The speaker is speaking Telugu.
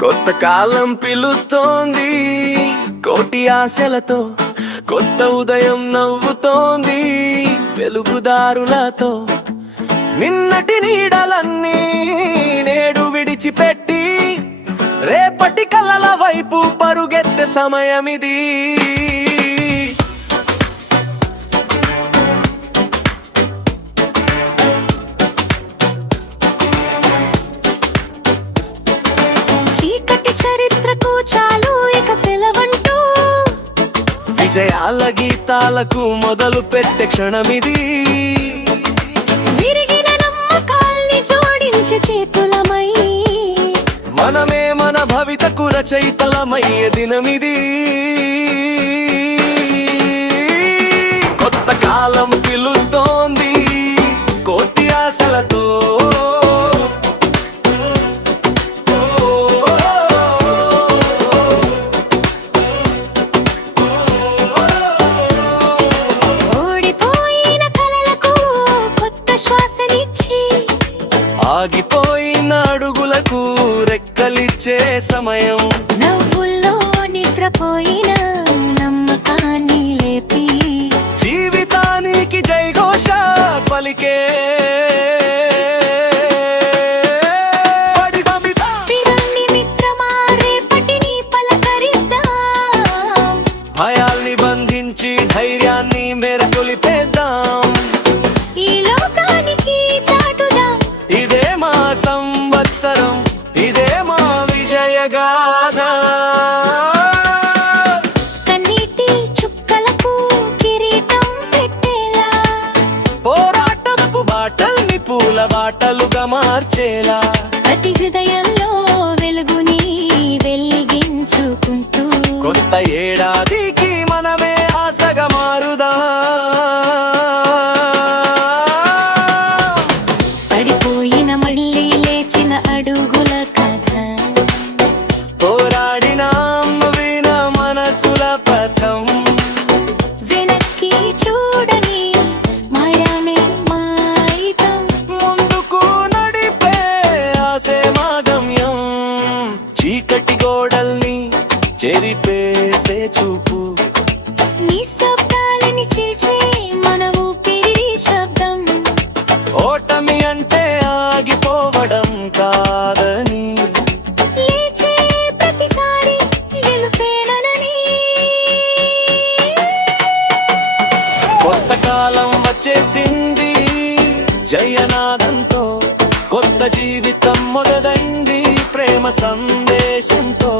కొత్త కాలం పిలుస్తోంది కోటి ఆశలతో, కొత్త ఉదయం నవ్వుతోంది వెలుగుదారులతో. నిన్నటి నీడలన్నీ నేడు విడిచిపెట్టి రేపటి కలల వైపు పరుగెత్తే సమయమిది. చరిత్రకు చాలు ఇక సెలవంటూ, విజయాల గీతాలకు మొదలు పెట్టే క్షణమిది. విరిగిన నమ్మకాల్ని జోడించే చేతులమై, మనమే మన భవితకు రచయితలమయ్యే దినమిది. కొత్త కాలం పిలుస్తోంది కోటి ఆశలతో, ఆగిపోయిన అడుగులకు రెక్కలిచ్చే సమయం. నవ్వుల్లో నిద్రపోయిన నమ్మకాన్ని లేపి, జీవితానికి జయఘోష పలికే వినండి మిత్రమా, రేపటిని పలకరిద్దాం. భయాల్ని బంధించి ధైర్యాన్ని మెరకొలిపేద్దాం. ఈ లోకానికి చాటుదాం, ఇదే మా సంవత్సరం, ఇదే మా విజయగాథ. కన్నీటి చుక్కలకు కిరీటం పెట్టేలా, పోరాటపు బాటల్ని పూల బాటలుగా మార్చేలా, ప్రతి హృదయంలో వెలుగుని వెలిగించుకుంటూ కొత్త ఏడాదికి మనమే ఆశగా మారుదా. పడిపోయిన మళ్ళీ లేచిన అడుగుల కథ, పోరాడిన నవ్విన మనసుల పథం. వెనక్కి చూడని మాయమే మాయితం, ముందుకు నడిపే ఆసే మా గమ్యం. చీకటి గోడల్ని చెరిపేసే చూపు, నిశ్శబ్దాలని చీల్చే మన ఊపిరి శబ్దం. ఓటమి అంటే ఆగిపోవడం కాదని, లేచే ప్రతిసారి గెలుపేనని. కొత్త కాలం వచ్చేసింది జయనాదంతో, కొత్త జీవితం మొదలైంది ప్రేమ సందేశంతో.